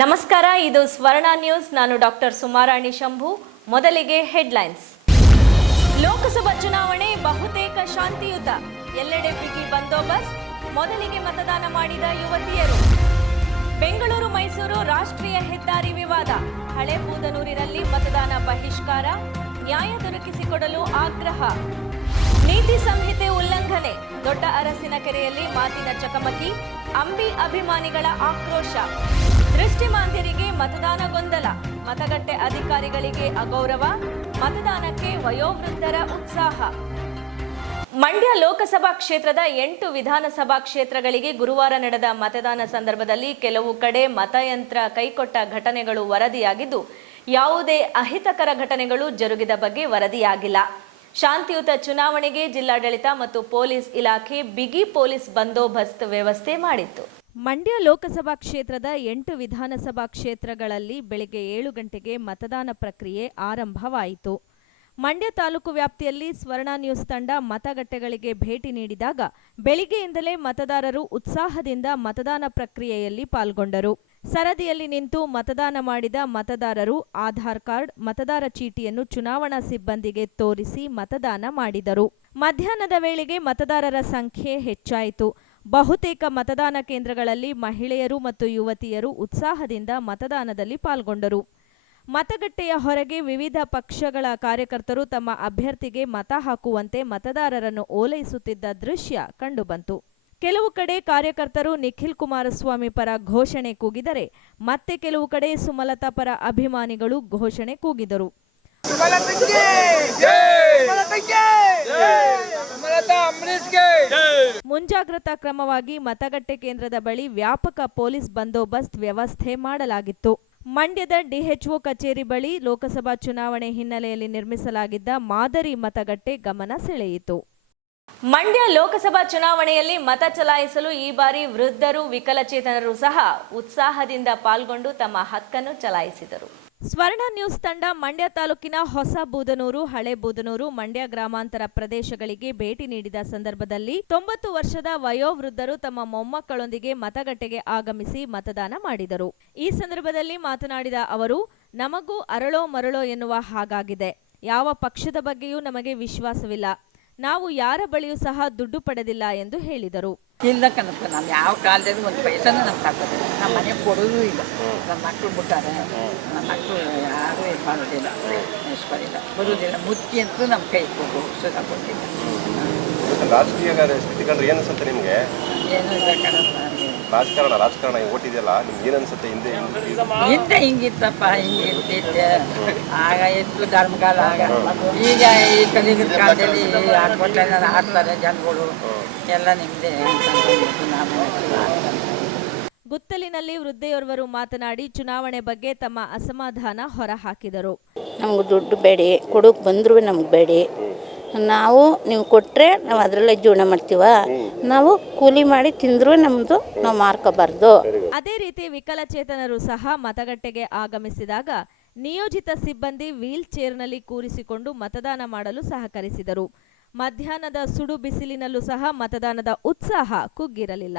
ನಮಸ್ಕಾರ, ಇದು ಸ್ವರ್ಣ ನ್ಯೂಸ್. ನಾನು ಡಾಕ್ಟರ್ ಸುಮಾರಾಣಿ ಶಂಭು. ಮೊದಲಿಗೆ ಹೆಡ್ಲೈನ್ಸ್. ಲೋಕಸಭಾ ಚುನಾವಣೆ ಬಹುತೇಕ ಶಾಂತಿಯುತ, ಎಲ್ಲೆಡೆ ಬಿಗಿ ಬಂದೋಬಸ್ತ್, ಮೊದಲಿಗೆ ಮತದಾನ ಮಾಡಿದ ಯುವತಿಯರು. ಬೆಂಗಳೂರು ಮೈಸೂರು ರಾಷ್ಟ್ರೀಯ ಹೆದ್ದಾರಿ ವಿವಾದ, ಹಳೆ ಬೂದನೂರಿನಲ್ಲಿ ಮತದಾನ ಬಹಿಷ್ಕಾರ, ನ್ಯಾಯ ದೊರಕಿಸಿಕೊಡಲು ಆಗ್ರಹ. ನೀತಿ ಸಂಹಿತೆ ಉಲ್ಲಂಘನೆ, ದೊಡ್ಡ ಅರಸಿನಕೆರೆಯಲ್ಲಿ ಮಾತಿನ ಚಕಮಕಿ, ಅಂಬಿ ಅಭಿಮಾನಿಗಳ ಆಕ್ರೋಶ. ದೃಷ್ಟಿಮಾಂದ್ಯರಿಗೆ ಮತದಾನ ಗೊಂದಲ, ಮತಗಟ್ಟೆ ಅಧಿಕಾರಿಗಳಿಗೆ ಅಗೌರವ, ಮತದಾನಕ್ಕೆ ವಯೋವೃದ್ಧರ ಉತ್ಸಾಹ. ಮಂಡ್ಯ ಲೋಕಸಭಾ ಕ್ಷೇತ್ರದ 8 ವಿಧಾನಸಭಾ ಕ್ಷೇತ್ರಗಳಿಗೆ ಗುರುವಾರ ನಡೆದ ಮತದಾನ ಸಂದರ್ಭದಲ್ಲಿ ಕೆಲವು ಕಡೆ ಮತಯಂತ್ರ ಕೈಕೊಟ್ಟ ಘಟನೆಗಳು ವರದಿಯಾಗಿದ್ದು, ಯಾವುದೇ ಅಹಿತಕರ ಘಟನೆಗಳು ಜರುಗಿದ ಬಗ್ಗೆ ವರದಿಯಾಗಿಲ್ಲ. ಶಾಂತಿಯುತ ಚುನಾವಣೆಗೆ ಜಿಲ್ಲಾಡಳಿತ ಮತ್ತು ಪೊಲೀಸ್ ಇಲಾಖೆ ಬಿಗಿ ಪೊಲೀಸ್ ಬಂದೋಬಸ್ತ್ ವ್ಯವಸ್ಥೆ ಮಾಡಿತ್ತು. ಮಂಡ್ಯ ಲೋಕಸಭಾ ಕ್ಷೇತ್ರದ 8 ವಿಧಾನಸಭಾ ಕ್ಷೇತ್ರಗಳಲ್ಲಿ ಬೆಳಗ್ಗೆ 7 ಗಂಟೆಗೆ ಮತದಾನ ಪ್ರಕ್ರಿಯೆ ಆರಂಭವಾಯಿತು. ಮಂಡ್ಯ ತಾಲೂಕು ವ್ಯಾಪ್ತಿಯಲ್ಲಿ ಸ್ವರ್ಣ ನ್ಯೂಸ್ ತಂಡ ಮತಗಟ್ಟೆಗಳಿಗೆ ಭೇಟಿ ನೀಡಿದಾಗ ಬೆಳಿಗ್ಗೆಯಿಂದಲೇ ಮತದಾರರು ಉತ್ಸಾಹದಿಂದ ಮತದಾನ ಪ್ರಕ್ರಿಯೆಯಲ್ಲಿ ಪಾಲ್ಗೊಂಡರು. ಸರದಿಯಲ್ಲಿ ನಿಂತು ಮತದಾನ ಮಾಡಿದ ಮತದಾರರು ಆಧಾರ್ ಕಾರ್ಡ್, ಮತದಾರ ಚೀಟಿಯನ್ನು ಚುನಾವಣಾ ಸಿಬ್ಬಂದಿಗೆ ತೋರಿಸಿ ಮತದಾನ ಮಾಡಿದರು. ಮಧ್ಯಾಹ್ನದ ವೇಳೆಗೆ ಮತದಾರರ ಸಂಖ್ಯೆ ಹೆಚ್ಚಾಯಿತು. ಬಹುತೇಕ ಮತದಾನ ಕೇಂದ್ರಗಳಲ್ಲಿ ಮಹಿಳೆಯರು ಮತ್ತು ಯುವತಿಯರು ಉತ್ಸಾಹದಿಂದ ಮತದಾನದಲ್ಲಿ ಪಾಲ್ಗೊಂಡರು. ಮತಗಟ್ಟೆಯ ಹೊರಗೆ ವಿವಿಧ ಪಕ್ಷಗಳ ಕಾರ್ಯಕರ್ತರು ತಮ್ಮ ಅಭ್ಯರ್ಥಿಗೆ ಮತ ಹಾಕುವಂತೆ ಮತದಾರರನ್ನು ಓಲೈಸುತ್ತಿದ್ದ ದೃಶ್ಯ ಕಂಡುಬಂತು. ಕೆಲವು ಕಡೆ ಕಾರ್ಯಕರ್ತರು ನಿಖಿಲ್ ಕುಮಾರಸ್ವಾಮಿ ಪರ ಘೋಷಣೆ ಕೂಗಿದರೆ, ಮತ್ತೆ ಕೆಲವು ಕಡೆ ಸುಮಲತಾ ಪರ ಅಭಿಮಾನಿಗಳು ಘೋಷಣೆ ಕೂಗಿದರು. ಮುಂಜಾಗ್ರತಾ ಕ್ರಮವಾಗಿ ಮತಗಟ್ಟೆ ಕೇಂದ್ರದ ಬಳಿ ವ್ಯಾಪಕ ಪೊಲೀಸ್ ಬಂದೋಬಸ್ತ್ ವ್ಯವಸ್ಥೆ ಮಾಡಲಾಗಿತ್ತು. ಮಂಡ್ಯದ ಡಿಎಚ್ಒ ಕಚೇರಿ ಬಳಿ ಲೋಕಸಭಾ ಚುನಾವಣೆ ಹಿನ್ನೆಲೆಯಲ್ಲಿ ನಿರ್ಮಿಸಲಾಗಿದ್ದ ಮಾದರಿ ಮತಗಟ್ಟೆ ಗಮನ ಸೆಳೆಯಿತು. ಮಂಡ್ಯ ಲೋಕಸಭಾ ಚುನಾವಣೆಯಲ್ಲಿ ಮತ ಚಲಾಯಿಸಲು ಈ ಬಾರಿ ವೃದ್ಧರು, ವಿಕಲಚೇತನರು ಸಹ ಉತ್ಸಾಹದಿಂದ ಪಾಲ್ಗೊಂಡು ತಮ್ಮ ಹಕ್ಕನ್ನು ಚಲಾಯಿಸಿದರು. ಸ್ವರ್ಣ ನ್ಯೂಸ್ ತಂಡ ಮಂಡ್ಯ ತಾಲೂಕಿನ ಹೊಸ ಬೂದನೂರು, ಹಳೆ ಬೂದನೂರು, ಮಂಡ್ಯ ಗ್ರಾಮಾಂತರ ಪ್ರದೇಶಗಳಿಗೆ ಭೇಟಿ ನೀಡಿದ ಸಂದರ್ಭದಲ್ಲಿ 90 ವರ್ಷದ ವಯೋವೃದ್ಧರು ತಮ್ಮ ಮೊಮ್ಮಕ್ಕಳೊಂದಿಗೆ ಮತಗಟ್ಟೆಗೆ ಆಗಮಿಸಿ ಮತದಾನ ಮಾಡಿದರು. ಈ ಸಂದರ್ಭದಲ್ಲಿ ಮಾತನಾಡಿದ ಅವರು, ನಮಗೂ ಅರಳೋ ಮರಳೋ ಎನ್ನುವ ಹಾಗಾಗಿದೆ. ಯಾವ ಪಕ್ಷದ ಬಗ್ಗೆಯೂ ನಮಗೆ ವಿಶ್ವಾಸವಿಲ್ಲ. ನಾವು ಯಾರ ಬಳಿಯೂ ಸಹ ದುಡ್ಡು ಪಡೆದಿಲ್ಲ ಎಂದು ಹೇಳಿದರು. ಇಲ್ಲ ಕಣಪ್ಪ, ನಾವು ಯಾವ ಕಾಲದಲ್ಲಿ ಒಂದು ಪೈಸನೂ ನಮ್ಗೆ ಹಾಕೋದಿಲ್ಲ. ನಮ್ಮ ಮನೆಗೆ ಕೊಡೋದೂ ಇಲ್ಲ. ನಮ್ಮ ಮಕ್ಕಳು ಬಿಟ್ಟಾರೆ, ನಮ್ಮ ಮಕ್ಕಳು ಯಾರೂ ಇದು ಮಾಡೋದಿಲ್ಲ, ಇಷ್ಟಪಡಿಲ್ಲ, ಬರೋದಿಲ್ಲ. ಮುಚ್ಚಿ ಅಂತೂ ನಮ್ಮ ಕೈ ಕೊಟ್ಟು ಸುಖ ಕೊಟ್ಟಿಲ್ಲ. ರಾಜಕೀಯ ಸ್ಥಿತಿ ಕಂಡ್ರೆ ಏನು ಅನ್ಸುತ್ತೆ ನಿಮಗೆ? ಏನೂ ಇಲ್ಲ ಕಣಪ್ಪ. ರಾಜಕಾರಣ ಓಟಿದೆಯಲ್ಲ, ನಿಮ್ಗೆ ಏನು ಅನ್ಸುತ್ತೆ? ಹಿಂದೆ ಹಿಂಗಿತ್ತಪ್ಪ, ಹಿಂಗಿರ್ತೈತೆ. ಆಗ ಎಷ್ಟು ಧರ್ಮಕಾಲ. ಆಗ ಈಗ ಈ ಕಲಿಯುಗದ ಕಾಲದಲ್ಲಿ ಕೊಟ್ಟೆಲ್ಲ ಹಾಕ್ತಾರೆ ಜನಗಳು ಎಲ್ಲ ನಿಮ್ಮದೇ ಗುತ್ತಲಿನಲ್ಲಿ ವೃದ್ಧೆಯೋರ್ವರು ಮಾತನಾಡಿ ಚುನಾವಣೆ ಬಗ್ಗೆ ತಮ್ಮ ಅಸಮಾಧಾನ ಹೊರಹಾಕಿದರು. ನಮ್ಗೆ ದುಡ್ಡು ಬೇಡಿ, ಕೊಡೋಕೆ ಬಂದರೂ ನಮ್ಗೆ ಬೇಡಿ. ನಾವು ನೀವು ಕೊಟ್ಟರೆ ನಾವು ಅದರಲ್ಲೇ ಜೀವನ ಮಾಡ್ತೀವ. ನಾವು ಕೂಲಿ ಮಾಡಿ ತಿಂದರೂ ನಮ್ಮದು ನಾವು ಮಾರ್ಕೋಬಾರ್ದು. ಅದೇ ರೀತಿ ವಿಕಲಚೇತನರು ಸಹ ಮತಗಟ್ಟೆಗೆ ಆಗಮಿಸಿದಾಗ ನಿಯೋಜಿತ ಸಿಬ್ಬಂದಿ ವೀಲ್ ಚೇರ್ನಲ್ಲಿ ಕೂರಿಸಿಕೊಂಡು ಮತದಾನ ಮಾಡಲು ಸಹಕರಿಸಿದರು. ಮಧ್ಯಾಹ್ನದ ಸುಡು ಬಿಸಿಲಿನಲ್ಲೂ ಸಹ ಮತದಾನದ ಉತ್ಸಾಹ ಕುಗ್ಗಿರಲಿಲ್ಲ.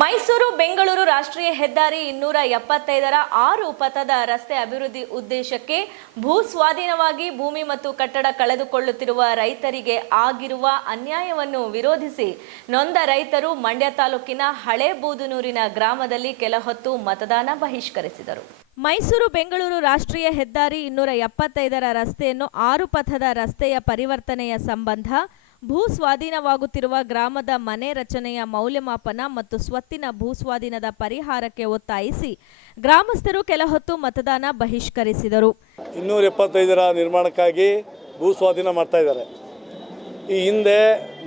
ಮೈಸೂರು ಬೆಂಗಳೂರು ರಾಷ್ಟ್ರೀಯ ಹೆದ್ದಾರಿ 275ರ 6 ಪಥದ ರಸ್ತೆ ಅಭಿವೃದ್ಧಿ ಉದ್ದೇಶಕ್ಕೆ ಭೂ ಸ್ವಾಧೀನವಾಗಿ ಭೂಮಿ ಮತ್ತು ಕಟ್ಟಡ ಕಳೆದುಕೊಳ್ಳುತ್ತಿರುವ ರೈತರಿಗೆ ಆಗಿರುವ ಅನ್ಯಾಯವನ್ನು ವಿರೋಧಿಸಿ ನೊಂದ ರೈತರು ಮಂಡ್ಯ ತಾಲೂಕಿನ ಹಳೆ ಬೂದನೂರಿನ ಗ್ರಾಮದಲ್ಲಿ ಕೆಲಹೊತ್ತು ಮತದಾನ ಬಹಿಷ್ಕರಿಸಿದರು. ಮೈಸೂರು ಬೆಂಗಳೂರು ರಾಷ್ಟ್ರೀಯ ಹೆದ್ದಾರಿ 275ರ ರಸ್ತೆಯನ್ನು 6 ಪಥದ ರಸ್ತೆಯ ಪರಿವರ್ತನೆಯ ಸಂಬಂಧ ಭೂ ಸ್ವಾಧೀನವಾಗುತ್ತಿರುವ ಗ್ರಾಮದ ಮನೆ ರಚನೆಯ ಮೌಲ್ಯಮಾಪನ ಮತ್ತು ಸ್ವತ್ತಿನ ಭೂಸ್ವಾಧೀನದ ಪರಿಹಾರಕ್ಕೆ ಒತ್ತಾಯಿಸಿ ಗ್ರಾಮಸ್ಥರು ಕೆಲಹೊತ್ತು ಮತದಾನ ಬಹಿಷ್ಕರಿಸಿದರು. 275ರ ನಿರ್ಮಾಣಕ್ಕಾಗಿ ಭೂ ಸ್ವಾಧೀನ ಮಾಡ್ತಾ ಇದ್ದಾರೆ. ಈ ಹಿಂದೆ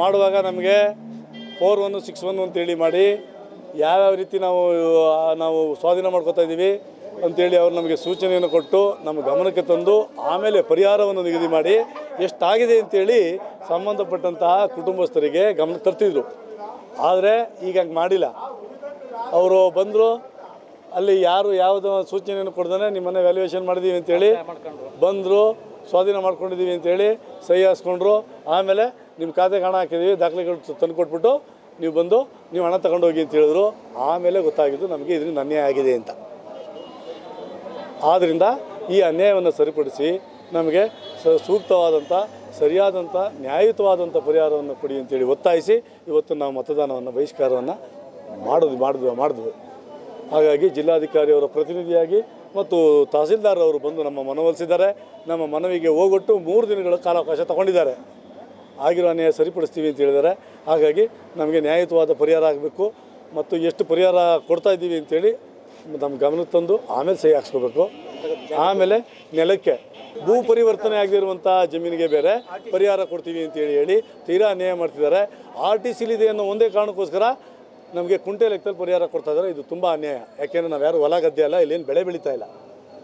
ಮಾಡುವಾಗ ನಮಗೆ 4161 ಅಂತೇಳಿ ಮಾಡಿ ಯಾವ್ಯಾವ ರೀತಿ ನಾವು ಸ್ವಾಧೀನ ಮಾಡ್ಕೋತಾ ಇದ್ದೀವಿ ಅಂತೇಳಿ ಅವರು ನಮಗೆ ಸೂಚನೆಯನ್ನು ಕೊಟ್ಟು ನಮ್ಮ ಗಮನಕ್ಕೆ ತಂದು ಆಮೇಲೆ ಪರಿಹಾರವನ್ನು ನಿಗದಿ ಮಾಡಿ ಎಷ್ಟಾಗಿದೆ ಅಂತೇಳಿ ಸಂಬಂಧಪಟ್ಟಂತಹ ಕುಟುಂಬಸ್ಥರಿಗೆ ಗಮನ ತರ್ತಿದ್ರು. ಆದರೆ ಈಗ ಹಂಗೆ ಮಾಡಿಲ್ಲ. ಅವರು ಬಂದರು, ಅಲ್ಲಿ ಯಾರು ಯಾವುದೋ ಸೂಚನೆಯನ್ನು ಕೊಡ್ದೇ ನಿಮ್ಮನ್ನೇ ವ್ಯಾಲ್ಯೂಯೇಷನ್ ಮಾಡಿದ್ದೀವಿ ಅಂತೇಳಿ ಬಂದರು, ಸ್ವಾಧೀನ ಮಾಡ್ಕೊಂಡಿದ್ದೀವಿ ಅಂತೇಳಿ ಸಹಿ ಹಾಸ್ಕೊಂಡ್ರು. ಆಮೇಲೆ ನಿಮ್ಮ ಖಾತೆಗೆ ಹಣ ಹಾಕಿದ್ದೀವಿ, ದಾಖಲೆಗಳು ತಂದು ಕೊಟ್ಬಿಟ್ಟು ನೀವು ಬಂದು ನೀವು ಹಣ ತಗೊಂಡೋಗಿ ಅಂತ ಹೇಳಿದ್ರು. ಆಮೇಲೆ ಗೊತ್ತಾಗಿದ್ದು ನಮಗೆ ಇದರಿಂದ ಅನ್ಯಾಯ ಆಗಿದೆ ಅಂತ. ಆದ್ದರಿಂದ ಈ ಅನ್ಯಾಯವನ್ನು ಸರಿಪಡಿಸಿ ನಮಗೆ ಸೂಕ್ತವಾದಂಥ ಸರಿಯಾದಂಥ ನ್ಯಾಯಯುತವಾದಂಥ ಪರಿಹಾರವನ್ನು ಕೊಡಿ ಅಂತೇಳಿ ಒತ್ತಾಯಿಸಿ ಇವತ್ತು ನಾವು ಮತದಾನವನ್ನು ಬಹಿಷ್ಕಾರವನ್ನು ಮಾಡಿದ್ವಿ. ಹಾಗಾಗಿ ಜಿಲ್ಲಾಧಿಕಾರಿಯವರ ಪ್ರತಿನಿಧಿಯಾಗಿ ಮತ್ತು ತಹಸೀಲ್ದಾರ್ ಅವರು ಬಂದು ನಮ್ಮ ಮನವೊಲಿಸಿದ್ದಾರೆ. ನಮ್ಮ ಮನವಿಗೆ ಹೋಗೊಟ್ಟು 3 ದಿನಗಳ ಕಾಲಾವಕಾಶ ತಗೊಂಡಿದ್ದಾರೆ. ಆಗಿರೋ ಅನ್ಯಾಯ ಸರಿಪಡಿಸ್ತೀವಿ ಅಂತ ಹೇಳಿದ್ದಾರೆ. ಹಾಗಾಗಿ ನಮಗೆ ನ್ಯಾಯಯುತವಾದ ಪರಿಹಾರ ಆಗಬೇಕು ಮತ್ತು ಎಷ್ಟು ಪರಿಹಾರ ಕೊಡ್ತಾ ಇದ್ದೀವಿ ಅಂತೇಳಿ ನಮ್ಮ ಗಮನಕ್ಕೆ ತಂದು ಆಮೇಲೆ ಸಹಿ ಹಾಕ್ಸ್ಕೋಬೇಕು. ಆಮೇಲೆ ನೆಲಕ್ಕೆ ಭೂ ಪರಿವರ್ತನೆ ಆಗಿರುವಂಥ ಜಮೀನಿಗೆ ಬೇರೆ ಪರಿಹಾರ ಕೊಡ್ತೀವಿ ಅಂತೇಳಿ ಹೇಳಿ ತೀರಾ ಅನ್ಯಾಯ ಮಾಡ್ತಿದ್ದಾರೆ. RTCಲಿದೆ ಅನ್ನೋ ಒಂದೇ ಕಾರಣಕ್ಕೋಸ್ಕರ ನಮಗೆ ಕುಂಟೆ ಲೆಕ್ಕದಲ್ಲಿ ಪರಿಹಾರ ಕೊಡ್ತಾ ಇದ್ದಾರೆ. ಇದು ತುಂಬ ಅನ್ಯಾಯ. ಯಾಕೆಂದರೆ ನಾವು ಯಾರು ಹೊಲ ಗದ್ದೆ ಅಲ್ಲ, ಇಲ್ಲೇನು ಬೆಳೆ ಬೆಳೀತಾ ಇಲ್ಲ.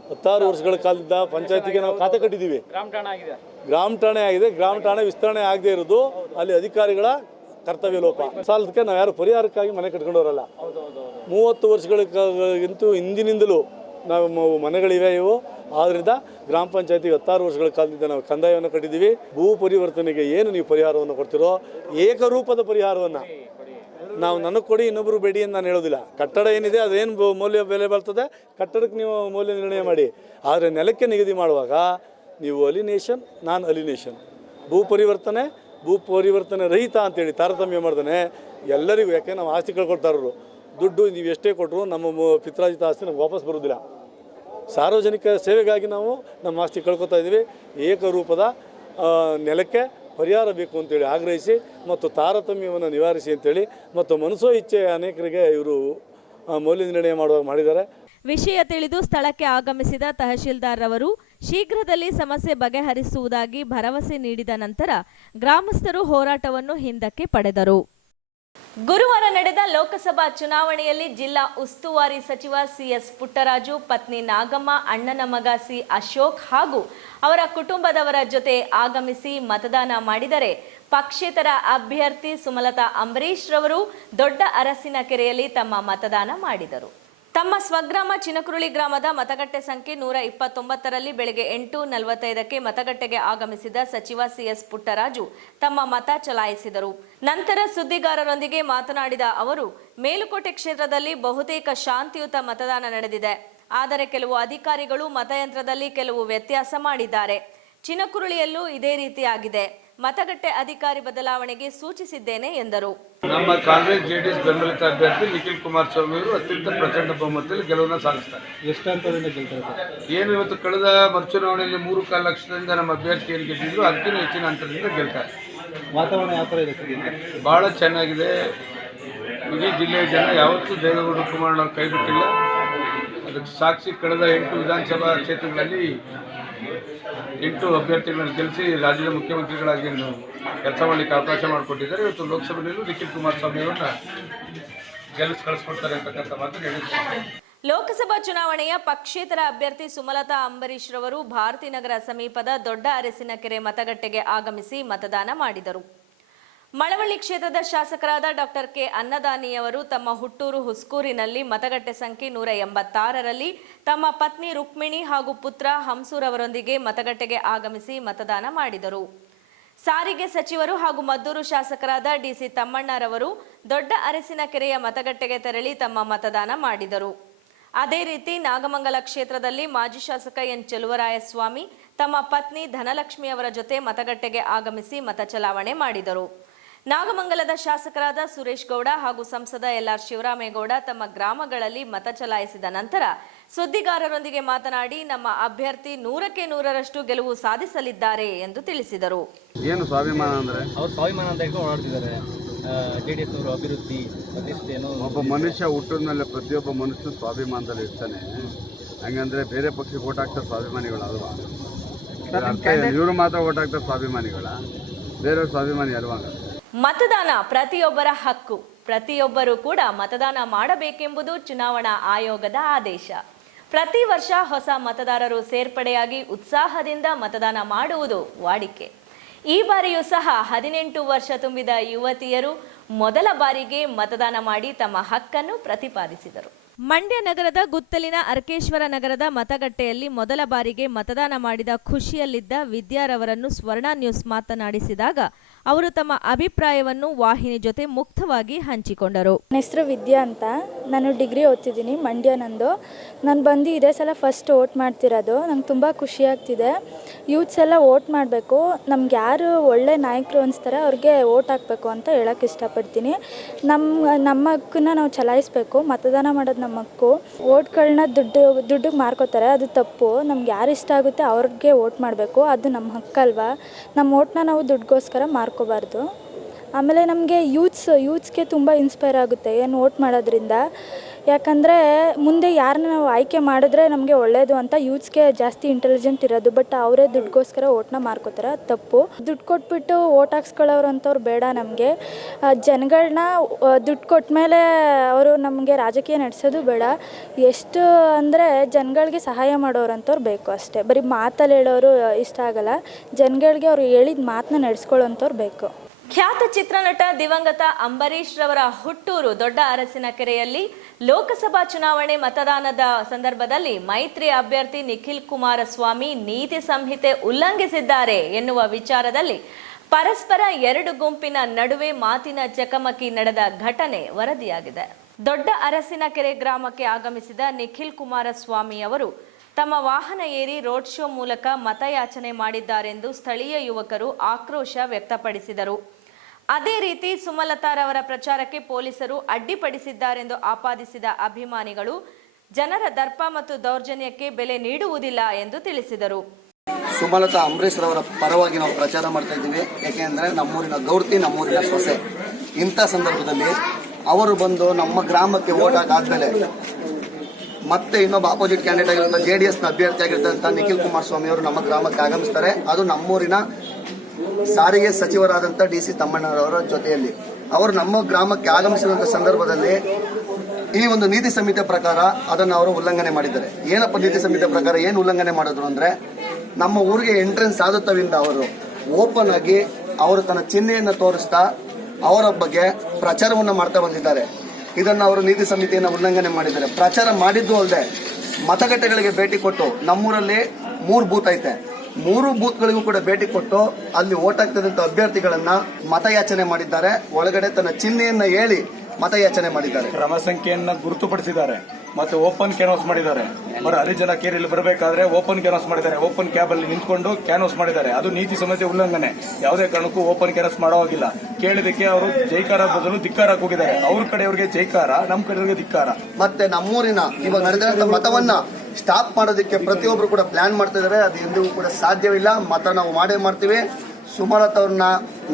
16 ವರ್ಷಗಳ ಕಾಲದಿಂದ ಪಂಚಾಯತಿಗೆ ನಾವು ಖಾತೆ ಕಟ್ಟಿದ್ದೀವಿ. ಗ್ರಾಮ ಠಾಣೆ ಆಗಿದೆ. ಗ್ರಾಮ ಠಾಣೆ ವಿಸ್ತರಣೆ ಆಗದೆ ಇರೋದು ಅಲ್ಲಿ ಅಧಿಕಾರಿಗಳ ಕರ್ತವ್ಯ ಲೋಪ. ಸಾಲದಕ್ಕೆ ನಾವು ಯಾರು ಪರಿಹಾರಕ್ಕಾಗಿ ಮನೆ ಕಟ್ಕೊಂಡವರಲ್ಲ. 30 ವರ್ಷಗಳಿಗಂತೂ ಹಿಂದಿನಿಂದಲೂ ನಾವು ಮನೆಗಳಿವೆ ಇವು. ಆದ್ದರಿಂದ ಗ್ರಾಮ ಪಂಚಾಯತಿಗೆ 16 ವರ್ಷಗಳ ಕಾಲದಿಂದ ನಾವು ಕಂದಾಯವನ್ನು ಕಟ್ಟಿದ್ದೀವಿ. ಭೂ ಪರಿವರ್ತನೆಗೆ ಏನು ನೀವು ಪರಿಹಾರವನ್ನು ಕೊಡ್ತೀರೋ ಏಕರೂಪದ ಪರಿಹಾರವನ್ನು ನಾವು ನನಗೆ ಕೊಡಿ ಇನ್ನೊಬ್ಬರು ಬೇಡಿ ಅಂತ ನಾನು ಹೇಳೋದಿಲ್ಲ. ಕಟ್ಟಡ ಏನಿದೆ ಅದೇನು ಮೌಲ್ಯ ಬೆಲೆ ಬರ್ತದೆ ಕಟ್ಟಡಕ್ಕೆ ನೀವು ಮೌಲ್ಯ ನಿರ್ಣಯ ಮಾಡಿ. ಆದರೆ ನೆಲಕ್ಕೆ ನಿಗದಿ ಮಾಡುವಾಗ ನೀವು ಅಲಿನೇಷನ್ ನಾನ್ ಅಲಿನೇಷನ್ ಭೂ ಪರಿವರ್ತನೆ ರಹಿತ ಅಂತೇಳಿ ತಾರತಮ್ಯ ಮಾಡ್ದೇ ಎಲ್ಲರಿಗೂ, ಯಾಕೆ ನಾವು ಆಸ್ತಿ ಕಳ್ಕೊಳ್ತಾರರು ದುಡ್ಡು ನೀವು ಎಷ್ಟೇ ಕೊಟ್ಟರು ನಮ್ಮ ಪಿತ್ರಾಜಿತ ಆಸ್ತಿ ನಮ್ಗೆ ವಾಪಸ್ ಬರೋದಿಲ್ಲ. ಸಾರ್ವಜನಿಕ ಸೇವೆಗಾಗಿ ನಾವು ನಮ್ಮ ಆಸ್ತಿ ಕಳ್ಕೊತಾ ಇದ್ದೀವಿ. ಏಕರೂಪದ ನೆಲಕ್ಕೆ ಪರಿಹಾರ ಬೇಕು ಅಂತೇಳಿ ಆಗ್ರಹಿಸಿ ಮತ್ತು ತಾರತಮ್ಯವನ್ನು ನಿವಾರಿಸಿ ಅಂತೇಳಿ ಮತ್ತು ಮನಸೋ ಇಚ್ಛೆ ಅನೇಕರಿಗೆ ಇವರು ಮೌಲ್ಯ ನಿರ್ಣಯ ಮಾಡಿದ್ದಾರೆ. ವಿಷಯ ತಿಳಿದು ಸ್ಥಳಕ್ಕೆ ಆಗಮಿಸಿದ ತಹಶೀಲ್ದಾರ್ ರವರು ಶೀಘ್ರದಲ್ಲಿ ಸಮಸ್ಯೆ ಬಗೆಹರಿಸುವುದಾಗಿ ಭರವಸೆ ನೀಡಿದ ನಂತರ ಗ್ರಾಮಸ್ಥರು ಹೋರಾಟವನ್ನು ಹಿಂದಕ್ಕೆ ಪಡೆದರು. ಗುರುವಾರ ನಡೆದ ಲೋಕಸಭಾ ಚುನಾವಣೆಯಲ್ಲಿ ಜಿಲ್ಲಾ ಉಸ್ತುವಾರಿ ಸಚಿವ CS ಪುಟ್ಟರಾಜು, ಪತ್ನಿ ನಾಗಮ್ಮ, ಅಣ್ಣನ ಮಗ C ಅಶೋಕ್ ಹಾಗೂ ಅವರ ಕುಟುಂಬದವರ ಜೊತೆ ಆಗಮಿಸಿ ಮತದಾನ ಮಾಡಿದರೆ ಪಕ್ಷೇತರ ಅಭ್ಯರ್ಥಿ ಸುಮಲತಾ ಅಂಬರೀಶ್ ರವರು ದೊಡ್ಡ ಅರಸಿನಕೆರೆಯಲ್ಲಿ ತಮ್ಮ ಮತದಾನ ಮಾಡಿದರು. ತಮ್ಮ ಸ್ವಗ್ರಾಮ ಚಿನಕುರುಳಿ ಗ್ರಾಮದ ಮತಗಟ್ಟೆ ಸಂಖ್ಯೆ 129ರಲ್ಲಿ ಬೆಳಗ್ಗೆ 8:45ಕ್ಕೆ ಮತಗಟ್ಟೆಗೆ ಆಗಮಿಸಿದ ಸಚಿವ CS ಪುಟ್ಟರಾಜು ತಮ್ಮ ಮತ ಚಲಾಯಿಸಿದರು. ನಂತರ ಸುದ್ದಿಗಾರರೊಂದಿಗೆ ಮಾತನಾಡಿದ ಅವರು, ಮೇಲುಕೋಟೆ ಕ್ಷೇತ್ರದಲ್ಲಿ ಬಹುತೇಕ ಶಾಂತಿಯುತ ಮತದಾನ ನಡೆದಿದೆ. ಆದರೆ ಕೆಲವು ಅಧಿಕಾರಿಗಳು ಮತಯಂತ್ರದಲ್ಲಿ ಕೆಲವು ವ್ಯತ್ಯಾಸ ಮಾಡಿದ್ದಾರೆ. ಚಿನಕುರುಳಿಯಲ್ಲೂ ಇದೇ ರೀತಿಯಾಗಿದೆ. ಮತಗಟ್ಟೆ ಅಧಿಕಾರಿ ಬದಲಾವಣೆಗೆ ಸೂಚಿಸಿದ್ದೇನೆ ಎಂದರು. ನಮ್ಮ ಕಾಂಗ್ರೆಸ್ JDS ಬೆಂಬಲಿತ ಅಭ್ಯರ್ಥಿ ನಿಖಿಲ್ ಕುಮಾರಸ್ವಾಮಿ ಅವರು ಅತ್ಯಂತ ಪ್ರಚಂಡ ಬಹುಮತದಲ್ಲಿ ಗೆಲುವನ್ನು ಸಾಧಿಸ್ತಾರೆ. ಎಷ್ಟು ಹಂತದಿಂದ ಗೆಲ್ತಾರೆ? ಏನು ಇವತ್ತು ಕಳೆದ ಮರುಚುನಾವಣೆಯಲ್ಲಿ 3.25 ಲಕ್ಷದಿಂದ ನಮ್ಮ ಅಭ್ಯರ್ಥಿ ಏನು ಗೆದ್ದಿದ್ರು ಅದಕ್ಕಿಂತ ಹೆಚ್ಚಿನ ಹಂತದಿಂದ ಗೆಲ್ತಾರೆ. ವಾತಾವರಣ ಯಾವ ಥರ ಇದೆ? ಭಾಳ ಚೆನ್ನಾಗಿದೆ. ಇಡೀ ಜಿಲ್ಲೆಯ ಜನ ಯಾವತ್ತೂ ದೇವೇಗೌಡ ಕುಮಾರಣ್ಣ ಕೈ ಬಿಟ್ಟಿಲ್ಲ. ಅದಕ್ಕೆ ಸಾಕ್ಷಿ ಕಳೆದ 8 ವಿಧಾನಸಭಾ ಕ್ಷೇತ್ರಗಳಲ್ಲಿ 8 ಅಭ್ಯರ್ಥಿಗಳನ್ನು ಗೆಲ್ಲಿಸಿ ರಾಜ್ಯದ ಮುಖ್ಯಮಂತ್ರಿಗಳಾಗಿ ಕೆಲಸ ಮಾಡಲಿಕ್ಕೆ ಅವಕಾಶ ಮಾಡಿಕೊಟ್ಟಿದ್ದಾರೆ. ಇವತ್ತು ಲೋಕಸಭೆಯಲ್ಲೂ ನಿಖಿಲ್ ಕುಮಾರಸ್ವಾಮಿ ಅವರನ್ನ ಗೆಲ್ಲಿಸಿ ಕಳಿಸ್ಕೊಡ್ತಾರೆ ಅಂತಕ್ಕಂಥ ಮಾತು ಹೇಳಿದ್ದಾರೆ. ಲೋಕಸಭಾ ಚುನಾವಣೆಯ ಪಕ್ಷೇತರ ಅಭ್ಯರ್ಥಿ ಸುಮಲತಾ ಅಂಬರೀಶ್ ರವರು ಭಾರತೀನಗರ ಸಮೀಪದ ದೊಡ್ಡ ಅರಸಿನಕೆರೆ ಮತಗಟ್ಟೆಗೆ ಆಗಮಿಸಿ ಮತದಾನ ಮಾಡಿದರು. ಮಳವಳ್ಳಿ ಕ್ಷೇತ್ರದ ಶಾಸಕರಾದ ಡಾಕ್ಟರ್ K ಅನ್ನದಾನಿಯವರು ತಮ್ಮ ಹುಟ್ಟೂರು ಹುಸ್ಕೂರಿನಲ್ಲಿ ಮತಗಟ್ಟೆ ಸಂಖ್ಯೆ 186ರಲ್ಲಿ ತಮ್ಮ ಪತ್ನಿ ರುಕ್ಮಿಣಿ ಹಾಗೂ ಪುತ್ರ ಹಂಸೂರ್ ಅವರೊಂದಿಗೆ ಮತಗಟ್ಟೆಗೆ ಆಗಮಿಸಿ ಮತದಾನ ಮಾಡಿದರು. ಸಾರಿಗೆ ಸಚಿವರು ಹಾಗೂ ಮದ್ದೂರು ಶಾಸಕರಾದ DC ತಮ್ಮಣ್ಣರವರು ದೊಡ್ಡ ಅರಸಿನಕೆರೆಯ ಮತಗಟ್ಟೆಗೆ ತೆರಳಿ ತಮ್ಮ ಮತದಾನ ಮಾಡಿದರು. ಅದೇ ರೀತಿ ನಾಗಮಂಗಲ ಕ್ಷೇತ್ರದಲ್ಲಿ ಮಾಜಿ ಶಾಸಕ N ಚೆಲುವರಾಯಸ್ವಾಮಿ ತಮ್ಮ ಪತ್ನಿ ಧನಲಕ್ಷ್ಮಿ ಅವರ ಜೊತೆ ಮತಗಟ್ಟೆಗೆ ಆಗಮಿಸಿ ಮತ ಚಲಾವಣೆ ಮಾಡಿದರು. ನಾಗಮಂಗಲದ ಶಾಸಕರಾದ ಸುರೇಶ್ ಗೌಡ ಹಾಗೂ ಸಂಸದ LR ಶಿವರಾಮೇಗೌಡ ತಮ್ಮ ಗ್ರಾಮಗಳಲ್ಲಿ ಮತ ಚಲಾಯಿಸಿದ ನಂತರ ಸುದ್ದಿಗಾರರೊಂದಿಗೆ ಮಾತನಾಡಿ ನಮ್ಮ ಅಭ್ಯರ್ಥಿ 100ಕ್ಕೆ 100ರಷ್ಟು ಗೆಲುವು ಸಾಧಿಸಲಿದ್ದಾರೆ ಎಂದು ತಿಳಿಸಿದರು. ಏನು ಸ್ವಾಭಿಮಾನ ಅಂದರೆ ಅವ್ರು ಸ್ವಾಭಿಮಾನ ಅಂತ ಇಟ್ಕೊಂಡು ಓಡಾಡ್ತಿದ್ದಾರೆ. JDS ಅವರು ಅಭಿವೃದ್ಧಿ ಪ್ರತಿಷ್ಠೆಯನ್ನು ಒಬ್ಬ ಮನುಷ್ಯ ಹುಟ್ಟಿದ ಮೇಲೆ ಪ್ರತಿಯೊಬ್ಬ ಮನುಷ್ಯನು ಸ್ವಾಭಿಮಾನದಲ್ಲಿ ಇರ್ತಾನೆ. ಹಂಗಂದ್ರೆ ಬೇರೆ ಪಕ್ಷಕ್ಕೆ ಓಟ್ ಹಾಕ್ತಾರೆ ಸ್ವಾಭಿಮಾನಿಗಳಲ್ವಾ? ಇವರು ಮಾತ್ರ ಓಟ್ ಹಾಕ್ತಾರೆ ಸ್ವಾಭಿಮಾನಿಗಳ, ಬೇರೆ ಸ್ವಾಭಿಮಾನಿ ಅಲ್ವಾ? ಮತದಾನ ಪ್ರತಿಯೊಬ್ಬರ ಹಕ್ಕು. ಪ್ರತಿಯೊಬ್ಬರೂ ಕೂಡ ಮತದಾನ ಮಾಡಬೇಕೆಂಬುದು ಚುನಾವಣಾ ಆಯೋಗದ ಆದೇಶ. ಪ್ರತಿ ವರ್ಷ ಹೊಸ ಮತದಾರರು ಸೇರ್ಪಡೆಯಾಗಿ ಉತ್ಸಾಹದಿಂದ ಮತದಾನ ಮಾಡುವುದು ವಾಡಿಕೆ. ಈ ಬಾರಿಯೂ ಸಹ 18 ವರ್ಷ ತುಂಬಿದ ಯುವತಿಯರು ಮೊದಲ ಬಾರಿಗೆ ಮತದಾನ ಮಾಡಿ ತಮ್ಮ ಹಕ್ಕನ್ನು ಪ್ರತಿಪಾದಿಸಿದರು. ಮಂಡ್ಯ ನಗರದ ಗುತ್ತಲಿನ ಅರ್ಕೇಶ್ವರ ನಗರದ ಮತಗಟ್ಟೆಯಲ್ಲಿ ಮೊದಲ ಬಾರಿಗೆ ಮತದಾನ ಮಾಡಿದ ಖುಷಿಯಲ್ಲಿದ್ದ ವಿದ್ಯಾರವರನ್ನು ಸ್ವರ್ಣ ನ್ಯೂಸ್ ಮಾತನಾಡಿಸಿದಾಗ ಅವರು ತಮ್ಮ ಅಭಿಪ್ರಾಯವನ್ನು ವಾಹಿನಿ ಜೊತೆ ಮುಕ್ತವಾಗಿ ಹಂಚಿಕೊಂಡರು. ನನ್ನ ಹೆಸರು ವಿದ್ಯಾ ಅಂತ. ನಾನು ಡಿಗ್ರಿ ಓದ್ತಿದ್ದೀನಿ, ಮಂಡ್ಯ ನಂದು. ನಾನು ಬಂದು ಇದೇ ಸಲ ಫಸ್ಟ್ ವೋಟ್ ಮಾಡ್ತಿರೋದು. ನಂಗೆ ತುಂಬ ಖುಷಿಯಾಗ್ತಿದೆ. ಯೂತ್ಸ್ ಎಲ್ಲ ವೋಟ್ ಮಾಡಬೇಕು. ನಮ್ಗೆ ಯಾರು ಒಳ್ಳೆ ನಾಯಕರು ಅನಿಸ್ತಾರೆ ಅವ್ರಿಗೆ ವೋಟ್ ಹಾಕಬೇಕು ಅಂತ ಹೇಳೋಕ್ಕೆ ಇಷ್ಟಪಡ್ತೀನಿ. ನಮ್ಮ ಹಕ್ಕನ್ನ ನಾವು ಚಲಾಯಿಸಬೇಕು. ಮತದಾನ ಮಾಡೋದು ನಮ್ಮ ಹಕ್ಕು. ವೋಟ್ಗಳನ್ನ ದುಡ್ಡಿಗೆ ಮಾರ್ಕೋತಾರೆ, ಅದು ತಪ್ಪು. ನಮ್ಗೆ ಯಾರು ಇಷ್ಟ ಆಗುತ್ತೆ ಅವ್ರಿಗೆ ವೋಟ್ ಮಾಡಬೇಕು. ಅದು ನಮ್ಮ ಹಕ್ಕಲ್ವಾ. ನಮ್ಮ ವೋಟ್ನ ನಾವು ದುಡ್ಡಿಗೋಸ್ಕರ ಮಾರ್ಕೋಬಾರ್ದು. ಆಮೇಲೆ ನಮಗೆ ಯೂತ್ಸ್ಗೆ ತುಂಬ ಇನ್ಸ್ಪೈರ್ ಆಗುತ್ತೆ ಏನು ವೋಟ್ ಮಾಡೋದ್ರಿಂದ. ಯಾಕಂದರೆ ಮುಂದೆ ಯಾರನ್ನ ನಾವು ಆಯ್ಕೆ ಮಾಡಿದ್ರೆ ನಮಗೆ ಒಳ್ಳೆಯದು ಅಂತ ಯೂತ್ಸ್ಗೆ ಜಾಸ್ತಿ ಇಂಟೆಲಿಜೆಂಟ್ ಇರೋದು. ಬಟ್ ಅವರೇ ದುಡ್ಡಿಗೋಸ್ಕರ ವೋಟ್ನ ಮಾರ್ಕೋತಾರೆ, ಅದು ತಪ್ಪು. ದುಡ್ಡು ಕೊಟ್ಬಿಟ್ಟು ವೋಟ್ ಹಾಕ್ಸ್ಕೊಳ್ಳೋರು ಅಂಥವ್ರು ಬೇಡ ನಮಗೆ. ಜನಗಳನ್ನ ದುಡ್ಡು ಕೊಟ್ಮೇಲೆ ಅವರು ನಮಗೆ ರಾಜಕೀಯ ನಡೆಸೋದು ಬೇಡ. ಎಷ್ಟು ಅಂದರೆ ಜನಗಳಿಗೆ ಸಹಾಯ ಮಾಡೋರು ಅಂಥವ್ರು ಬೇಕು ಅಷ್ಟೇ. ಬರೀ ಮಾತಲ್ಲಿ ಹೇಳೋರು ಇಷ್ಟ ಆಗಲ್ಲ. ಜನಗಳಿಗೆ ಅವ್ರು ಹೇಳಿದ ಮಾತನ್ನ ನಡೆಸ್ಕೊಳ್ಳೋಂಥವ್ರು ಬೇಕು. ಖ್ಯಾತ ಚಿತ್ರನಟ ದಿವಂಗತ ಅಂಬರೀಷ್ ರವರ ಹುಟ್ಟೂರು ದೊಡ್ಡ ಅರಸಿನಕೆರೆಯಲ್ಲಿ ಲೋಕಸಭಾ ಚುನಾವಣೆ ಮತದಾನದ ಸಂದರ್ಭದಲ್ಲಿ ಮೈತ್ರಿ ಅಭ್ಯರ್ಥಿ ನಿಖಿಲ್ ಕುಮಾರಸ್ವಾಮಿ ನೀತಿ ಸಂಹಿತೆ ಉಲ್ಲಂಘಿಸಿದ್ದಾರೆ ಎನ್ನುವ ವಿಚಾರದಲ್ಲಿ ಪರಸ್ಪರ ಎರಡು ಗುಂಪಿನ ನಡುವೆ ಮಾತಿನ ಚಕಮಕಿ ನಡೆದ ಘಟನೆ ವರದಿಯಾಗಿದೆ. ದೊಡ್ಡ ಅರಸಿನಕೆರೆ ಗ್ರಾಮಕ್ಕೆ ಆಗಮಿಸಿದ ನಿಖಿಲ್ ಕುಮಾರಸ್ವಾಮಿ ಅವರು ತಮ್ಮ ವಾಹನ ಏರಿ ರೋಡ್ ಶೋ ಮೂಲಕ ಮತಯಾಚನೆ ಮಾಡಿದ್ದಾರೆಂದು ಸ್ಥಳೀಯ ಯುವಕರು ಆಕ್ರೋಶ ವ್ಯಕ್ತಪಡಿಸಿದರು. ಅದೇ ರೀತಿ ಸುಮಲತಾರವರ ಪ್ರಚಾರಕ್ಕೆ ಪೊಲೀಸರು ಅಡ್ಡಿಪಡಿಸಿದ್ದಾರೆಂದು ಆಪಾದಿಸಿದ ಅಭಿಮಾನಿಗಳು ಜನರ ದರ್ಪ ಮತ್ತು ದೌರ್ಜನ್ಯಕ್ಕೆ ಬೆಲೆ ನೀಡುವುದಿಲ್ಲ ಎಂದು ತಿಳಿಸಿದರು. ಸುಮಲತಾ ಅಂಬರೀಷ್ ರವರ ಪರವಾಗಿ ನಾವು ಪ್ರಚಾರ ಮಾಡ್ತಾ ಇದ್ದೀವಿ. ಯಾಕೆಂದ್ರೆ ನಮ್ಮೂರಿನ ಗೌರ್ತಿ, ನಮ್ಮೂರಿನ ಸೊಸೆ. ಇಂಥ ಸಂದರ್ಭದಲ್ಲಿ ಅವರು ಬಂದು ನಮ್ಮ ಗ್ರಾಮಕ್ಕೆ ವೋಟ್ ಹಾಕಾದ್ಮೇಲೆ ಮತ್ತೆ ಇನ್ನೊಬ್ಬ ಆಪೋಸಿಟ್ ಕ್ಯಾಂಡಿಡೇಟ್ ಆಗಿರುವಂತಹ JDS ನ ಅಭ್ಯರ್ಥಿ ಆಗಿರ್ತಂತ ನಿಖಿಲ್ ಕುಮಾರಸ್ವಾಮಿ ಅವರು ನಮ್ಮ ಗ್ರಾಮಕ್ಕೆ ಆಗಮಿಸ್ತಾರೆ. ಅದು ನಮ್ಮೂರಿನ ಸಾರಿಗೆ ಸಚಿವರಾದಂಥ DC ತಮ್ಮಣ್ಣರವರ ಜೊತೆಯಲ್ಲಿ ಅವರು ನಮ್ಮ ಗ್ರಾಮಕ್ಕೆ ಆಗಮಿಸಿದಂಥ ಸಂದರ್ಭದಲ್ಲಿ ಈ ಒಂದು ನೀತಿ ಸಂಹಿತೆ ಪ್ರಕಾರ ಅದನ್ನು ಅವರು ಉಲ್ಲಂಘನೆ ಮಾಡಿದ್ದಾರೆ. ಏನಪ್ಪ ನೀತಿ ಸಂಹಿತೆ ಪ್ರಕಾರ ಏನು ಉಲ್ಲಂಘನೆ ಮಾಡಿದ್ರು ಅಂದ್ರೆ, ನಮ್ಮ ಊರಿಗೆ ಎಂಟ್ರೆನ್ಸ್ ಆಗುತ್ತವಿಂದ ಅವರು ಓಪನ್ ಆಗಿ ಅವರು ತನ್ನ ಚಿಹ್ನೆಯನ್ನು ತೋರಿಸ್ತಾ ಅವರ ಬಗ್ಗೆ ಪ್ರಚಾರವನ್ನು ಮಾಡ್ತಾ ಬಂದಿದ್ದಾರೆ. ಇದನ್ನು ಅವರು ನೀತಿ ಸಮಿತಿಯನ್ನು ಉಲ್ಲಂಘನೆ ಮಾಡಿದ್ದಾರೆ. ಪ್ರಚಾರ ಮಾಡಿದ್ದು ಅಲ್ಲದೆ ಮತಗಟ್ಟೆಗಳಿಗೆ ಭೇಟಿ ಕೊಟ್ಟು, ನಮ್ಮೂರಲ್ಲಿ 3 ಬೂತ್ ಐತೆ, 3 ಬೂತ್ಗಳಿಗೂ ಕೂಡ ಭೇಟಿ ಕೊಟ್ಟು ಅಲ್ಲಿ ವೋಟ್ ಹಾಕ್ತಿದ್ದಂಥ ಅಭ್ಯರ್ಥಿಗಳನ್ನ ಮತಯಾಚನೆ ಮಾಡಿದ್ದಾರೆ. ಒಳಗಡೆ ತನ್ನ ಚಿಹ್ನೆಯನ್ನ ಹೇಳಿ ಮತಯಾಚನೆ ಮಾಡಿದ್ದಾರೆ. ಕ್ರಮ ಸಂಖ್ಯೆಯನ್ನ ಗುರುತುಪಡಿಸಿದ್ದಾರೆ ಮತ್ತು ಓಪನ್ ಕ್ಯಾನ್ವಾಸ್ ಮಾಡಿದ್ದಾರೆ. ಬರೋ ಹರಿಜನ ಕೇರಿಯಲ್ಲಿ ಬರಬೇಕಾದ್ರೆ ಓಪನ್ ಕ್ಯಾನ್ವಾಸ್ ಮಾಡಿದ್ದಾರೆ. ಓಪನ್ ಕ್ಯಾಬ್ ಅಲ್ಲಿ ನಿಂತ್ಕೊಂಡು ಕ್ಯಾನ್ವಾಸ್ ಮಾಡಿದ್ದಾರೆ. ಅದು ನೀತಿ ಸಂಹಿತೆ ಉಲ್ಲಂಘನೆ. ಯಾವುದೇ ಕಾರಣಕ್ಕೂ ಓಪನ್ ಕ್ಯಾನ್ವಾಸ್ ಮಾಡೋ ಹಾಗಿಲ್ಲ. ಕೇಳಿದಕ್ಕೆ ಅವರು ಜೈಕಾರ ಬದಲು ಧಿಕ್ಕಾರ ಹೋಗಿದ್ದಾರೆ. ಅವ್ರ ಕಡೆಯವರಿಗೆ ಜೈಕಾರ, ನಮ್ಮ ಕಡೆಯವರಿಗೆ ಧಿಕ್ಕಾರ. ಮತ್ತೆ ನಮ್ಮೂರಿನ ಇವಾಗ ನಡೆದಿರೋ ಮತವನ್ನ ಸ್ಟಾಪ್ ಮಾಡೋದಕ್ಕೆ ಪ್ರತಿಯೊಬ್ಬರು ಕೂಡ ಪ್ಲಾನ್ ಮಾಡ್ತಾ ಇದ್ದಾರೆ. ಅದು ಎಂದಿಗೂ ಕೂಡ ಸಾಧ್ಯವಿಲ್ಲ. ಮತ ನಾವು ಮಾಡೇ ಮಾಡ್ತೀವಿ. ಸುಮಲತಾ ಅವ್ರನ್ನ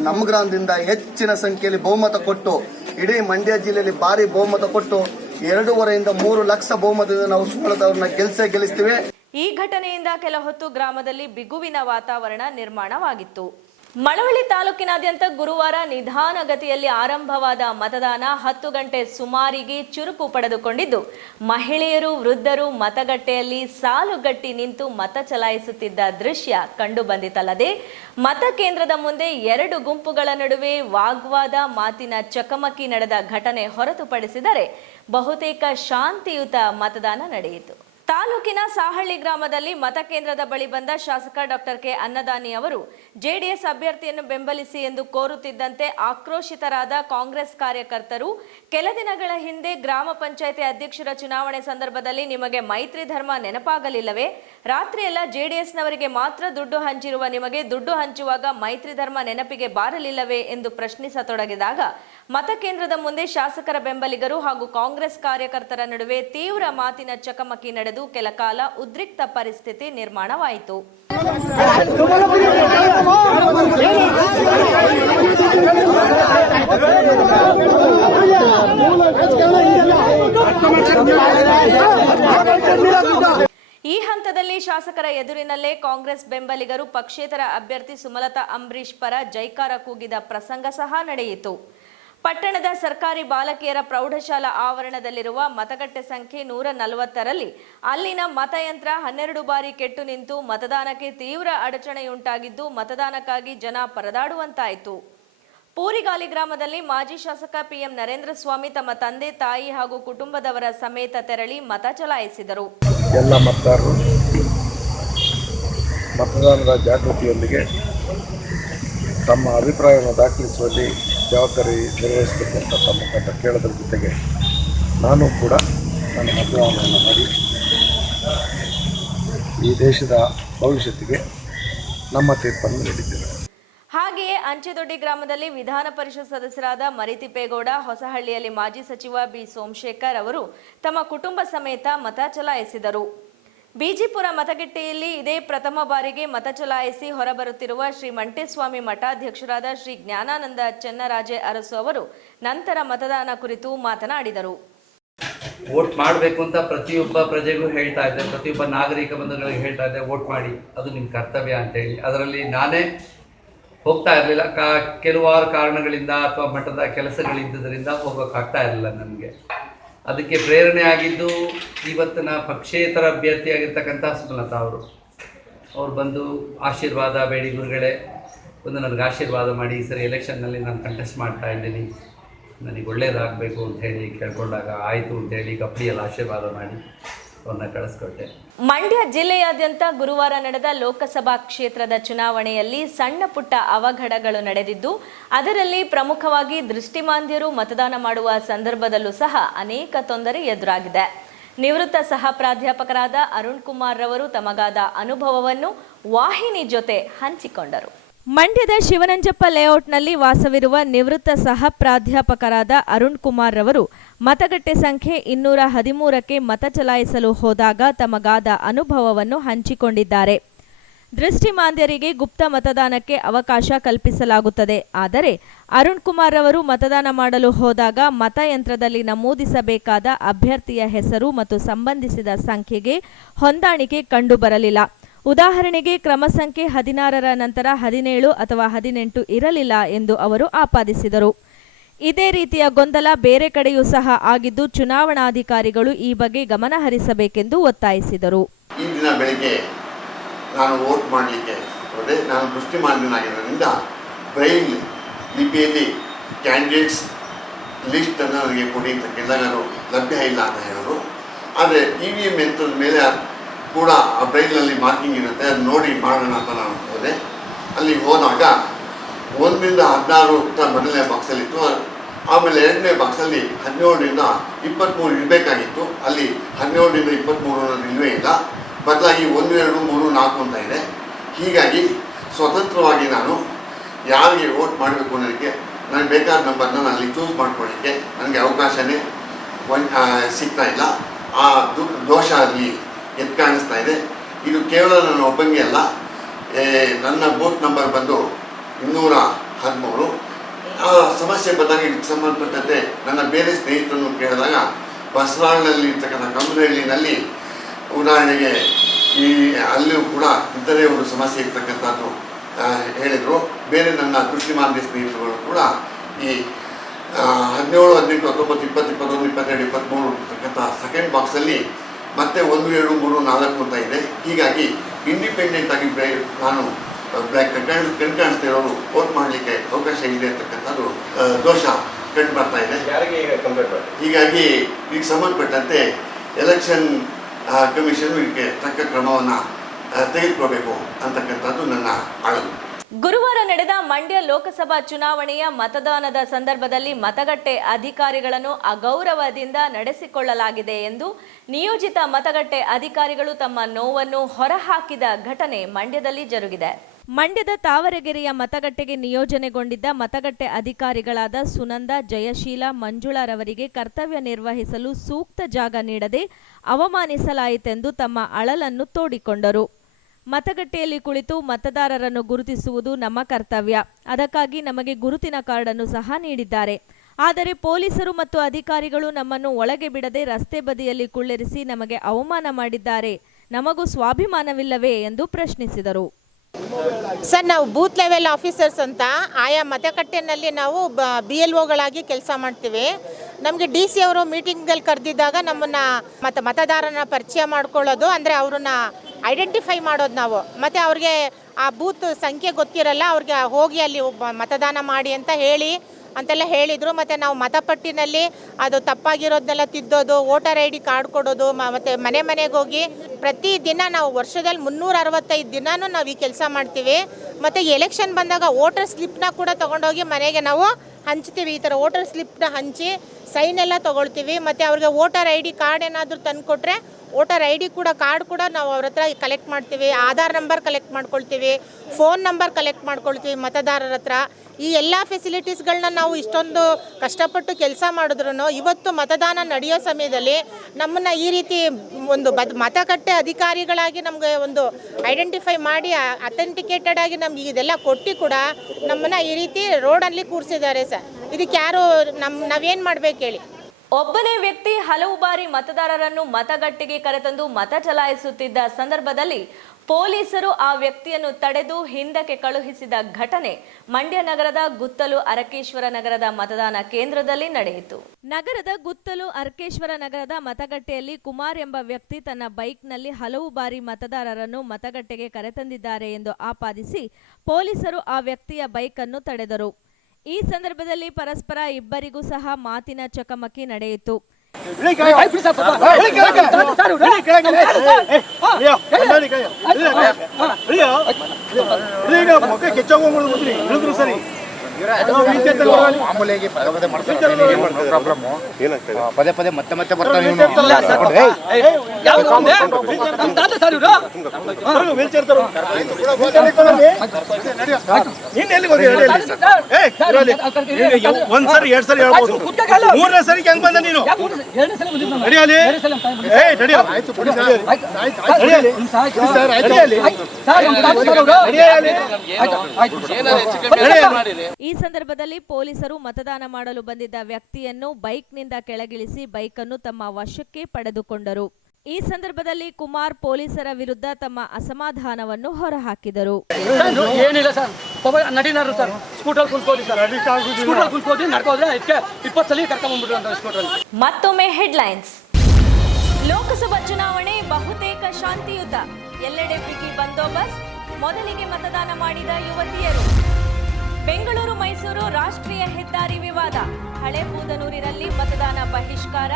ನಮ್ಮ ಗ್ರಾಮದಿಂದ ಹೆಚ್ಚಿನ ಸಂಖ್ಯೆಯಲ್ಲಿ ಬಹುಮತ ಕೊಟ್ಟು, ಇಡೀ ಮಂಡ್ಯ ಜಿಲ್ಲೆಯಲ್ಲಿ ಭಾರಿ ಬಹುಮತ ಕೊಟ್ಟು 2.5 ಇಂದ 3 ಲಕ್ಷ ಬಹುಮತದಿಂದ ನಾವು ಸುಮಲತಾ ಅವ್ರನ್ನ ಗೆಲ್ಲಿಸ್ತೀವಿ. ಈ ಘಟನೆಯಿಂದ ಕೆಲ ಹೊತ್ತು ಗ್ರಾಮದಲ್ಲಿ ಬಿಗುವಿನ ವಾತಾವರಣ ನಿರ್ಮಾಣವಾಗಿತ್ತು. ಮಳವಳ್ಳಿ ತಾಲೂಕಿನಾದ್ಯಂತ ಗುರುವಾರ ನಿಧಾನಗತಿಯಲ್ಲಿ ಆರಂಭವಾದ ಮತದಾನ 10 ಗಂಟೆ ಸುಮಾರಿಗೆ ಚುರುಕು ಪಡೆದುಕೊಂಡಿದ್ದು, ಮಹಿಳೆಯರು, ವೃದ್ಧರು ಮತಗಟ್ಟೆಯಲ್ಲಿ ಸಾಲುಗಟ್ಟಿ ನಿಂತು ಮತ ಚಲಾಯಿಸುತ್ತಿದ್ದ ದೃಶ್ಯ ಕಂಡುಬಂದಿತಲ್ಲದೆ, ಮತಕೇಂದ್ರದ ಮುಂದೆ 2 ಗುಂಪುಗಳ ನಡುವೆ ವಾಗ್ವಾದ, ಮಾತಿನ ಚಕಮಕಿ ನಡೆದ ಘಟನೆ ಹೊರತುಪಡಿಸಿದರೆ ಬಹುತೇಕ ಶಾಂತಿಯುತ ಮತದಾನ ನಡೆಯಿತು. ತಾಲೂಕಿನ ಸಾಹಳ್ಳಿ ಗ್ರಾಮದಲ್ಲಿ ಮತಕೇಂದ್ರದ ಬಳಿ ಬಂದ ಶಾಸಕ ಡಾಕ್ಟರ್ ಕೆ ಅನ್ನದಾನಿ ಅವರು JDS ಅಭ್ಯರ್ಥಿಯನ್ನು ಬೆಂಬಲಿಸಿ ಎಂದು ಕೋರುತ್ತಿದ್ದಂತೆ ಆಕ್ರೋಶಿತರಾದ ಕಾಂಗ್ರೆಸ್ ಕಾರ್ಯಕರ್ತರು, ಕೆಲ ದಿನಗಳ ಹಿಂದೆ ಗ್ರಾಮ ಪಂಚಾಯಿತಿ ಅಧ್ಯಕ್ಷರ ಚುನಾವಣೆ ಸಂದರ್ಭದಲ್ಲಿ ನಿಮಗೆ ಮೈತ್ರಿ ಧರ್ಮ ನೆನಪಾಗಲಿಲ್ಲವೇ? ರಾತ್ರಿಯೆಲ್ಲ JDSನವರಿಗೆ ಮಾತ್ರ ದುಡ್ಡು ಹಂಚಿರುವ ನಿಮಗೆ ದುಡ್ಡು ಹಂಚುವಾಗ ಮೈತ್ರಿ ಧರ್ಮ ನೆನಪಿಗೆ ಬಾರಲಿಲ್ಲವೇ ಎಂದು ಪ್ರಶ್ನಿಸತೊಡಗಿದಾಗ, ಮತಕೇಂದ್ರದ ಮುಂದೆ ಶಾಸಕರ ಬೆಂಬಲಿಗರು ಹಾಗೂ ಕಾಂಗ್ರೆಸ್ ಕಾರ್ಯಕರ್ತರ ನಡುವೆ ತೀವ್ರ ಮಾತಿನ ಚಕಮಕಿ ನಡೆದು ಕೆಲ ಕಾಲ ಉದ್ರಿಕ್ತ ಪರಿಸ್ಥಿತಿ ನಿರ್ಮಾಣವಾಯಿತು. ಈ ಹಂತದಲ್ಲಿ ಶಾಸಕರ ಎದುರಿನಲ್ಲೇ ಕಾಂಗ್ರೆಸ್ ಬೆಂಬಲಿಗರು ಪಕ್ಷೇತರ ಅಭ್ಯರ್ಥಿ ಸುಮಲತಾ ಅಂಬರೀಷ್ ಪರ ಜೈಕಾರ ಕೂಗಿದ ಪ್ರಸಂಗ ಸಹ ನಡೆಯಿತು. ಪಟ್ಟಣದ ಸರ್ಕಾರಿ ಬಾಲಕಿಯರ ಪ್ರೌಢಶಾಲಾ ಆವರಣದಲ್ಲಿರುವ ಮತಗಟ್ಟೆ ಸಂಖ್ಯೆ 140ರಲ್ಲಿ ಅಲ್ಲಿನ ಮತಯಂತ್ರ 12 ಬಾರಿ ಕೆಟ್ಟು ನಿಂತು ಮತದಾನಕ್ಕೆ ತೀವ್ರ ಅಡಚಣೆಯುಂಟಾಗಿದ್ದು, ಮತದಾನಕ್ಕಾಗಿ ಜನ ಪರದಾಡುವಂತಾಯಿತು. ಪೂರಿಗಾಲಿ ಗ್ರಾಮದಲ್ಲಿ ಮಾಜಿ ಶಾಸಕ PM ನರೇಂದ್ರ ಸ್ವಾಮಿ ತಮ್ಮ ತಂದೆ, ತಾಯಿ ಹಾಗೂ ಕುಟುಂಬದವರ ಸಮೇತ ತೆರಳಿ ಮತ ಚಲಾಯಿಸಿದರು. ಎಲ್ಲ ಮತದಾರರು ಮತದಾನದ ಜಾಗೃತಿಯೊಂದಿಗೆ ತಮ್ಮ ಅಭಿಪ್ರಾಯವನ್ನು ದಾಖಲಿಸುವಲ್ಲಿ ಜವಾಬ್ದಾರಿ ನಿರ್ವಹಿಸಬೇಕು ಅಂತ ತಮ್ಮ ಮುಖಾಂತರ ಕೇಳೋದ್ರ ಜೊತೆಗೆ ನಾನು ಕೂಡ ನನ್ನ ಮತದಾನವನ್ನು ಮಾಡಿ ಈ ದೇಶದ ಭವಿಷ್ಯತ್ತಿಗೆ ನಮ್ಮ ತೀರ್ಪನ್ನು ನೀಡಿದ್ದೇವೆ. ಹಾಗೆಯೇ ಅಂಚೆದೊಡ್ಡಿ ಗ್ರಾಮದಲ್ಲಿ ವಿಧಾನ ಪರಿಷತ್ ಸದಸ್ಯರಾದ ಮರಿತಿಪ್ಪೇಗೌಡ, ಹೊಸಹಳ್ಳಿಯಲ್ಲಿ ಮಾಜಿ ಸಚಿವ ಬಿ ಸೋಮಶೇಖರ್ ಅವರು ತಮ್ಮ ಕುಟುಂಬ ಸಮೇತ ಮತ ಚಲಾಯಿಸಿದರು. ಬಿಜಿಪುರ ಮತಗಟ್ಟೆಯಲ್ಲಿ ಇದೇ ಪ್ರಥಮ ಬಾರಿಗೆ ಮತ ಚಲಾಯಿಸಿ ಹೊರಬರುತ್ತಿರುವ ಶ್ರೀ ಮಂಟೇಸ್ವಾಮಿ ಮಠಾಧ್ಯಕ್ಷರಾದ ಶ್ರೀ ಜ್ಞಾನಾನಂದ ಚೆನ್ನರಾಜೆ ಅರಸು ಅವರು ನಂತರ ಮತದಾನ ಕುರಿತು ಮಾತನಾಡಿದರು. ವೋಟ್ ಮಾಡಬೇಕು ಅಂತ ಪ್ರತಿಯೊಬ್ಬ ಪ್ರಜೆಗೂ ಹೇಳ್ತಾ ಇದ್ದೆ, ಪ್ರತಿಯೊಬ್ಬ ನಾಗರಿಕ ಬಂಧುಗಳಿಗೆ ಹೇಳ್ತಾ ಇದ್ದೆ, ವೋಟ್ ಮಾಡಿ, ಅದು ನಿಮ್ಮ ಕರ್ತವ್ಯ ಅಂತೇಳಿ. ಅದರಲ್ಲಿ ನಾನೇ ಹೋಗ್ತಾ ಇರಲಿಲ್ಲ, ಕೆಲವಾರು ಕಾರಣಗಳಿಂದ ಅಥವಾ ಮಠದ ಕೆಲಸಗಳಿದ್ದರಿಂದ ಹೋಗೋಕ್ಕಾಗ್ತಾ ಇರಲಿಲ್ಲ ನನಗೆ. ಅದಕ್ಕೆ ಪ್ರೇರಣೆ ಆಗಿದ್ದು ಇವತ್ತಿನ ಪಕ್ಷೇತರ ಅಭ್ಯರ್ಥಿಯಾಗಿರ್ತಕ್ಕಂಥ ಸುಮಲತಾ ಅವರು ಬಂದು ಆಶೀರ್ವಾದ ಬೇಡಿ, ಗುರುಗಳೇ ಒಂದು ನನಗೆ ಆಶೀರ್ವಾದ ಮಾಡಿ, ಈ ಸರಿ ಎಲೆಕ್ಷನ್ನಲ್ಲಿ ನಾನು ಕಂಟೆಸ್ಟ್ ಮಾಡ್ತಾ ಇದ್ದೀನಿ, ನನಗೆ ಒಳ್ಳೆಯದಾಗಬೇಕು ಅಂತ ಹೇಳಿ ಕೇಳ್ಕೊಂಡಾಗ ಆಯಿತು ಅಂತೇಳಿ ಕಪ್ಪಡಿಯಲ್ಲಿ ಆಶೀರ್ವಾದ ಮಾಡಿ ಅವ್ರನ್ನ ಕಳಿಸ್ಕೊಟ್ಟೆ. ಮಂಡ್ಯ ಜಿಲ್ಲೆಯಾದ್ಯಂತ ಗುರುವಾರ ನಡೆದ ಲೋಕಸಭಾ ಕ್ಷೇತ್ರದ ಚುನಾವಣೆಯಲ್ಲಿ ಸಣ್ಣ ಪುಟ್ಟ ಅವಘಡಗಳು ನಡೆದಿದ್ದು, ಅದರಲ್ಲಿ ಪ್ರಮುಖವಾಗಿ ದೃಷ್ಟಿಮಾಂದ್ಯರು ಮತದಾನ ಮಾಡುವ ಸಂದರ್ಭದಲ್ಲೂ ಸಹ ಅನೇಕ ತೊಂದರೆ ಎದುರಾಗಿದೆ. ನಿವೃತ್ತ ಸಹ ಪ್ರಾಧ್ಯಾಪಕರಾದ ಅರುಣ್ ಕುಮಾರ್ ರವರು ತಮಗಾದ ಅನುಭವವನ್ನು ವಾಹಿನಿ ಜೊತೆ ಹಂಚಿಕೊಂಡರು. ಮಂಡ್ಯದ ಶಿವನಂಜಪ್ಪ ಲೇಔಟ್ನಲ್ಲಿ ವಾಸವಿರುವ ನಿವೃತ್ತ ಸಹ ಪ್ರಾಧ್ಯಾಪಕರಾದ ಅರುಣ್ ಕುಮಾರ್ ರವರು ಮತಗಟ್ಟೆ ಸಂಖ್ಯೆ 213ಕ್ಕೆ ಮತ ಚಲಾಯಿಸಲು ಹೋದಾಗ ತಮಗಾದ ಅನುಭವವನ್ನು ಹಂಚಿಕೊಂಡಿದ್ದಾರೆ. ದೃಷ್ಟಿಮಾಂದ್ಯರಿಗೆ ಗುಪ್ತ ಮತದಾನಕ್ಕೆ ಅವಕಾಶ ಕಲ್ಪಿಸಲಾಗುತ್ತದೆ. ಆದರೆ ಅರುಣ್ ಕುಮಾರ್ ರವರು ಮತದಾನ ಮಾಡಲು ಹೋದಾಗ ಮತಯಂತ್ರದಲ್ಲಿ ನಮೂದಿಸಬೇಕಾದ ಅಭ್ಯರ್ಥಿಯ ಹೆಸರು ಮತ್ತು ಸಂಬಂಧಿಸಿದ ಸಂಖ್ಯೆಗೆ ಹೊಂದಾಣಿಕೆ ಕಂಡುಬರಲಿಲ್ಲ. ಉದಾಹರಣೆಗೆ ಕ್ರಮ ಸಂಖ್ಯೆ 16ರ ನಂತರ 17 ಅಥವಾ 18 ಇರಲಿಲ್ಲ ಎಂದು ಅವರು ಆಪಾದಿಸಿದರು. ಇದೇ ರೀತಿಯ ಗೊಂದಲ ಬೇರೆ ಕಡೆಯೂ ಸಹ ಆಗಿದ್ದು, ಚುನಾವಣಾಧಿಕಾರಿಗಳು ಈ ಬಗ್ಗೆ ಗಮನ ಹರಿಸಬೇಕೆಂದು ಒತ್ತಾಯಿಸಿದರು. ಈ ದಿನ ಬೆಳಿಗ್ಗೆ ನಾನು ವೋಟ್ ಮಾಡಲಿಕ್ಕೆ ಹೋದೆ. ನಾನು ದೃಷ್ಟಿಮಾಂದ್ಯನಾಗಿರೋದ್ರಿಂದ ಬ್ರೈಲ್ ಲಿಪಿಯಲ್ಲಿ ಕ್ಯಾಂಡಿಡೇಟ್ಸ್ ಲಿಸ್ಟನ್ನು ನನಗೆ ಕೊಡಿ ಅಂತ ಕೇಳಿದಾಗ ಲಭ್ಯ ಇಲ್ಲ ಅಂತ ಹೇಳಿದ್ರು. ಆದರೆ EVM ಯಂತ್ರದ ಮೇಲೆ ಕೂಡ ಆ ಬ್ರೈಲ್ನಲ್ಲಿ ಮಾರ್ಕಿಂಗ್ ಇರುತ್ತೆ, ಅದು ನೋಡಿ ಮಾಡೋಣ ಅಂತ ನಾನು ಹೋದೆ. ಅಲ್ಲಿ ಹೋದಾಗ 1ರಿಂದ 16 ಮೊದಲನೇ ಬಾಕ್ಸಲ್ಲಿತ್ತು. ಆಮೇಲೆ ಎರಡನೇ ಬಾಕ್ಸಲ್ಲಿ 17ರಿಂದ 23 ಇರಬೇಕಾಗಿತ್ತು. ಅಲ್ಲಿ 17ರಿಂದ 23 ಇಲ್ಲವೇ ಇಲ್ಲ, ಬದಲಾಗಿ 1, 2, 3, 4 ಅಂತ ಇದೆ. ಹೀಗಾಗಿ ಸ್ವತಂತ್ರವಾಗಿ ನಾನು ಯಾರಿಗೆ ವೋಟ್ ಮಾಡಬೇಕು ಅನ್ನೋದಕ್ಕೆ ನನಗೆ ಬೇಕಾದ ನಂಬರ್ನ ನಾನು ಅಲ್ಲಿ ಚೂಸ್ ಮಾಡ್ಕೊಳ್ಳಿಕ್ಕೆ ನನಗೆ ಅವಕಾಶನೇ ಸಿಗ್ತಾ ಇಲ್ಲ. ಆ ದೋಷ ಅಲ್ಲಿ ಎದ್ದು ಕಾಣಿಸ್ತಾ ಇದೆ. ಇದು ಕೇವಲ ನನ್ನ ಒಬ್ಬನಿಗೆ ಅಲ್ಲ, ನನ್ನ ಬೂತ್ ನಂಬರ್ ಬಂದು 213. ಆ ಸಮಸ್ಯೆ ಬಂದಾಗ ಇದಕ್ಕೆ ಸಂಬಂಧಪಟ್ಟಂತೆ ನನ್ನ ಬೇರೆ ಸ್ನೇಹಿತರನ್ನು ಕೇಳಿದಾಗ ಬಸವನಹಳ್ಳಿಯಲ್ಲಿ ಇರ್ತಕ್ಕಂಥ ಕಮ್ಮನಹಳ್ಳಿನಲ್ಲಿ ಉದಾಹರಣೆಗೆ ಅಲ್ಲಿಯೂ ಕೂಡ ಇಂಥದೇ ಒಂದು ಸಮಸ್ಯೆ ಇರ್ತಕ್ಕಂಥದ್ದು ಹೇಳಿದರು. ಬೇರೆ ನನ್ನ ದೃಷ್ಟಿಮಾಂದ್ಯ ಸ್ನೇಹಿತರುಗಳು ಕೂಡ ಈ 17, 18, 19, 20, 21, 22, 23 ಇರ್ತಕ್ಕಂಥ ಸೆಕೆಂಡ್ ಬಾಕ್ಸಲ್ಲಿ ಮತ್ತೆ 1, 2, 3, 4 ಅಂತ ಇದೆ. ಹೀಗಾಗಿ ಇಂಡಿಪೆಂಡೆಂಟ್ ಆಗಿ ನಾನು ಕಣ್ಕಾಣಿಸ್ತಾ ಇರೋರು ವೋಟ್ ಮಾಡಲಿಕ್ಕೆ ಅವಕಾಶ ಇದೆ ಅಂತಕ್ಕಂಥದ್ದು ದೋಷ ಕಂಡು ಬರ್ತಾ ಇದೆ. ಹೀಗಾಗಿ ಇದಕ್ಕೆ ಸಂಬಂಧಪಟ್ಟಂತೆ ಎಲೆಕ್ಷನ್ ಕಮಿಷನ್ ಇದಕ್ಕೆ ತಕ್ಕ ಕ್ರಮವನ್ನು ತೆಗೆದುಕೊಳ್ಬೇಕು ಅಂತಕ್ಕಂಥದ್ದು ನನ್ನ ಅಳಲು. ಗುರುವಾರ ನಡೆದ ಮಂಡ್ಯ ಲೋಕಸಭಾ ಚುನಾವಣೆಯ ಮತದಾನದ ಸಂದರ್ಭದಲ್ಲಿ ಮತಗಟ್ಟೆ ಅಧಿಕಾರಿಗಳನ್ನು ಅಗೌರವದಿಂದ ನಡೆಸಿಕೊಳ್ಳಲಾಗಿದೆ ಎಂದು ನಿಯೋಜಿತ ಮತಗಟ್ಟೆ ಅಧಿಕಾರಿಗಳು ತಮ್ಮ ನೋವನ್ನು ಹೊರಹಾಕಿದ ಘಟನೆ ಮಂಡ್ಯದಲ್ಲಿ ಜರುಗಿದೆ. ಮಂಡ್ಯದ ತಾವರೆಗೆರೆಯ ಮತಗಟ್ಟೆಗೆ ನಿಯೋಜನೆಗೊಂಡಿದ್ದ ಮತಗಟ್ಟೆ ಅಧಿಕಾರಿಗಳಾದ ಸುನಂದ, ಜಯಶೀಲ, ಮಂಜುಳಾರವರಿಗೆ ಕರ್ತವ್ಯ ನಿರ್ವಹಿಸಲು ಸೂಕ್ತ ಜಾಗ ನೀಡದೆ ಅವಮಾನಿಸಲಾಯಿತೆಂದು ತಮ್ಮ ಅಳಲನ್ನು ತೋಡಿಕೊಂಡರು. ಮತಗಟ್ಟೆಯಲ್ಲಿ ಕುಳಿತು ಮತದಾರರನ್ನು ಗುರುತಿಸುವುದು ನಮ್ಮ ಕರ್ತವ್ಯ, ಅದಕ್ಕಾಗಿ ನಮಗೆ ಗುರುತಿನ ಕಾರ್ಡನ್ನು ಸಹ ನೀಡಿದ್ದಾರೆ. ಆದರೆ ಪೊಲೀಸರು ಮತ್ತು ಅಧಿಕಾರಿಗಳು ನಮ್ಮನ್ನು ಒಳಗೆ ಬಿಡದೆ ರಸ್ತೆ ಬದಿಯಲ್ಲಿ ಕುಳ್ಳಿರಿಸಿ ನಮಗೆ ಅವಮಾನ ಮಾಡಿದ್ದಾರೆ. ನಮಗೂ ಸ್ವಾಭಿಮಾನವಿಲ್ಲವೇ ಎಂದು ಪ್ರಶ್ನಿಸಿದರು. ಸರ್, ನಾವು ಬೂತ್ ಲೆವೆಲ್ ಆಫೀಸರ್ಸ್ ಅಂತ ಆಯಾ ಮತಗಟ್ಟೆನಲ್ಲಿ ನಾವು BLOಗಳಾಗಿ ಕೆಲಸ ಮಾಡ್ತೀವಿ. ನಮಗೆ DC ಅವರು ಮೀಟಿಂಗ್ದಲ್ಲಿ ಕರೆದಿದ್ದಾಗ ನಮ್ಮನ್ನು ಮತದಾರನ ಪರಿಚಯ ಮಾಡ್ಕೊಳ್ಳೋದು, ಅಂದರೆ ಅವ್ರನ್ನ ಐಡೆಂಟಿಫೈ ಮಾಡೋದು ನಾವು. ಮತ್ತು ಅವ್ರಿಗೆ ಆ ಬೂತ್ ಸಂಖ್ಯೆ ಗೊತ್ತಿರಲ್ಲ, ಅವ್ರಿಗೆ ಹೋಗಿ ಅಲ್ಲಿ ಮತದಾನ ಮಾಡಿ ಅಂತ ಅಂತೆಲ್ಲ ಹೇಳಿದರು. ಮತ್ತು ನಾವು ಮತಪಟ್ಟಿನಲ್ಲಿ ಅದು ತಪ್ಪಾಗಿರೋದನ್ನೆಲ್ಲ ತಿದ್ದೋದು, ವೋಟರ್ ID ಕಾರ್ಡ್ ಕೊಡೋದು, ಮತ್ತು ಮನೆಗೆ ಹೋಗಿ ಪ್ರತಿದಿನ ನಾವು ವರ್ಷದಲ್ಲಿ 365 ದಿನವೂ ನಾವು ಈ ಕೆಲಸ ಮಾಡ್ತೀವಿ. ಮತ್ತು ಎಲೆಕ್ಷನ್ ಬಂದಾಗ ವೋಟರ್ ಸ್ಲಿಪ್ನ ಕೂಡ ತೊಗೊಂಡೋಗಿ ಮನೆಗೆ ನಾವು ಹಂಚ್ತೀವಿ. ಈ ಥರ ವೋಟರ್ ಸ್ಲಿಪ್ನ ಹಂಚಿ ಸೈನ್ ಎಲ್ಲ ತೊಗೊಳ್ತೀವಿ. ಮತ್ತು ಅವ್ರಿಗೆ ವೋಟರ್ ID ಕಾರ್ಡ್ ಏನಾದರೂ ತಂದು ಕೊಟ್ಟರೆ ವೋಟರ್ ID ಕೂಡ ಕಾರ್ಡ್ ಕೂಡ ನಾವು ಅವ್ರ ಹತ್ರ ಕಲೆಕ್ಟ್ ಮಾಡ್ತೀವಿ. ಆಧಾರ್ ನಂಬರ್ ಕಲೆಕ್ಟ್ ಮಾಡ್ಕೊಳ್ತೀವಿ, ಫೋನ್ ನಂಬರ್ ಕಲೆಕ್ಟ್ ಮಾಡ್ಕೊಳ್ತೀವಿ ಮತದಾರರ ಹತ್ರ. ಈ ಎಲ್ಲ ಫೆಸಿಲಿಟೀಸ್ಗಳನ್ನ ನಾವು ಇಷ್ಟೊಂದು ಕಷ್ಟಪಟ್ಟು ಕೆಲಸ ಮಾಡಿದ್ರು ಇವತ್ತು ಮತದಾನ ನಡೆಯೋ ಸಮಯದಲ್ಲಿ ನಮ್ಮನ್ನು ಈ ರೀತಿ ಒಂದು ಮತಗಟ್ಟೆ ಅಧಿಕಾರಿಗಳಾಗಿ ನಮಗೆ ಒಂದು ಐಡೆಂಟಿಫೈ ಮಾಡಿ ಅಥೆಂಟಿಕೇಟೆಡ್ ಆಗಿ ನಮ್ಗೆ ಇದೆಲ್ಲ ಕೊಟ್ಟು ಕೂಡ ನಮ್ಮನ್ನು ಈ ರೀತಿ ರೋಡಲ್ಲಿ ಕೂರಿಸಿದ್ದಾರೆ ಸರ್. ಇದಕ್ಕೆ ಯಾರು ನಾವೇನು ಮಾಡಬೇಕು ಹೇಳಿ? ಒಬ್ಬನೇ ವ್ಯಕ್ತಿ ಹಲವು ಬಾರಿ ಮತದಾರರನ್ನು ಮತಗಟ್ಟೆಗೆ ಕರೆತಂದು ಮತ ಚಲಾಯಿಸುತ್ತಿದ್ದ ಸಂದರ್ಭದಲ್ಲಿ ಪೊಲೀಸರು ಆ ವ್ಯಕ್ತಿಯನ್ನು ತಡೆದು ಹಿಂದಕ್ಕೆ ಕಳುಹಿಸಿದ ಘಟನೆ ಮಂಡ್ಯ ನಗರದ ಗುತ್ತಲು ಅರಕೇಶ್ವರ ನಗರದ ಮತದಾನ ಕೇಂದ್ರದಲ್ಲಿ ನಡೆಯಿತು. ನಗರದ ಗುತ್ತಲು ಅರಕೇಶ್ವರ ನಗರದ ಮತಗಟ್ಟೆಯಲ್ಲಿ ಕುಮಾರ್ ಎಂಬ ವ್ಯಕ್ತಿ ತನ್ನ ಬೈಕ್ನಲ್ಲಿ ಹಲವು ಬಾರಿ ಮತದಾರರನ್ನು ಮತಗಟ್ಟೆಗೆ ಕರೆತಂದಿದ್ದಾರೆ ಎಂದು ಆಪಾದಿಸಿ ಪೊಲೀಸರು ಆ ವ್ಯಕ್ತಿಯ ಬೈಕ್ ಅನ್ನು ತಡೆದರು. ಈ ಸಂದರ್ಭದಲ್ಲಿ ಪರಸ್ಪರ ಇಬ್ಬರಿಗೂ ಸಹ ಮಾತಿನ ಚಕಮಕಿ ನಡೆಯಿತು. ಮಾಮೂಲಿಯಾಗಿ ಪದೇ ಪದೇ ಮತ್ತೆ ಮತ್ತೆ ಬರ್ತಾರೆ. ಒಂದ್ಸರಿ 2 ಸರಿ ಹೇಳ್ಬೋದು, 3ನೇ ಸರಿಗೆ ಹೆಂಗ್ ಬಂದ ನೀನು? ಈ ಸಂದರ್ಭದಲ್ಲಿ ಪೊಲೀಸರು ಮತದಾನ ಮಾಡಲು ಬಂದಿದ್ದ ವ್ಯಕ್ತಿಯನ್ನು ಬೈಕ್ನಿಂದ ಕೆಳಗಿಳಿಸಿ ಬೈಕನ್ನು ತಮ್ಮ ವಶಕ್ಕೆ ಪಡೆದುಕೊಂಡರು. ಈ ಸಂದರ್ಭದಲ್ಲಿ ಕುಮಾರ್ ಪೊಲೀಸರ ವಿರುದ್ಧ ತಮ್ಮ ಅಸಮಾಧಾನವನ್ನು ಹೊರಹಾಕಿದರು. ಏನಿಲ್ಲ ಸರ್, ನಡೀನಾರು ಸರ್, ಸ್ಕೂಟರ್ ಕುಲ್ಕೋದಿ ಸರ್, ಸ್ಕೂಟರ್ ಕುಲ್ಕೋದಿ ನಡ್ಕೋದ್ರೆ 20 ಸಲ ಕರ್ಕೊಂಡ್ಬಂದ್ಬಿಟ್ರು ಅಂತ ಸ್ಕೂಟರ್. ಮತ್ತೊಮ್ಮೆ ಹೆಡ್ಲೈನ್ಸ್. ಲೋಕಸಭಾ ಚುನಾವಣೆ ಬಹುತೇಕ ಶಾಂತಿಯುತ, ಎಲ್ಲೆಡೆ ಬಿಗಿ ಬಂದೋಬಸ್ತ್, ಮೊದಲಿಗೆ ಮತದಾನ ಮಾಡಿದ ಯುವತಿಯರು. ಬೆಂಗಳೂರು ಮೈಸೂರು ರಾಷ್ಟ್ರೀಯ ಹೆದ್ದಾರಿ ವಿವಾದ, ಹಳೆ ಬೂದನೂರಿನಲ್ಲಿ ಮತದಾನ ಬಹಿಷ್ಕಾರ,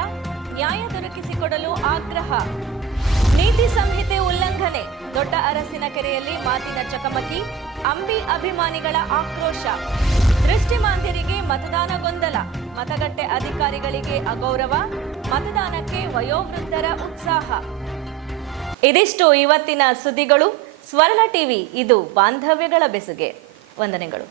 ನ್ಯಾಯ ದೊರಕಿಸಿಕೊಡಲು ಆಗ್ರಹ. ನೀತಿ ಸಂಹಿತೆ ಉಲ್ಲಂಘನೆ, ದೊಡ್ಡ ಅರಸಿನಕೆರೆಯಲ್ಲಿ ಮಾತಿನ ಚಕಮಕಿ, ಅಂಬಿ ಅಭಿಮಾನಿಗಳ ಆಕ್ರೋಶ. ದೃಷ್ಟಿಮಾಂದ್ಯರಿಗೆ ಮತದಾನ ಗೊಂದಲ, ಮತಗಟ್ಟೆ ಅಧಿಕಾರಿಗಳಿಗೆ ಅಗೌರವ, ಮತದಾನಕ್ಕೆ ವಯೋವೃದ್ಧರ ಉತ್ಸಾಹ. ಇದಿಷ್ಟು ಇವತ್ತಿನ ಸುದ್ದಿಗಳು. ಸ್ವರ್ಣ ಟಿವಿ, ಇದು ಬಾಂಧವ್ಯಗಳ ಬೆಸುಗೆ. ವಂದನೆಗಳು.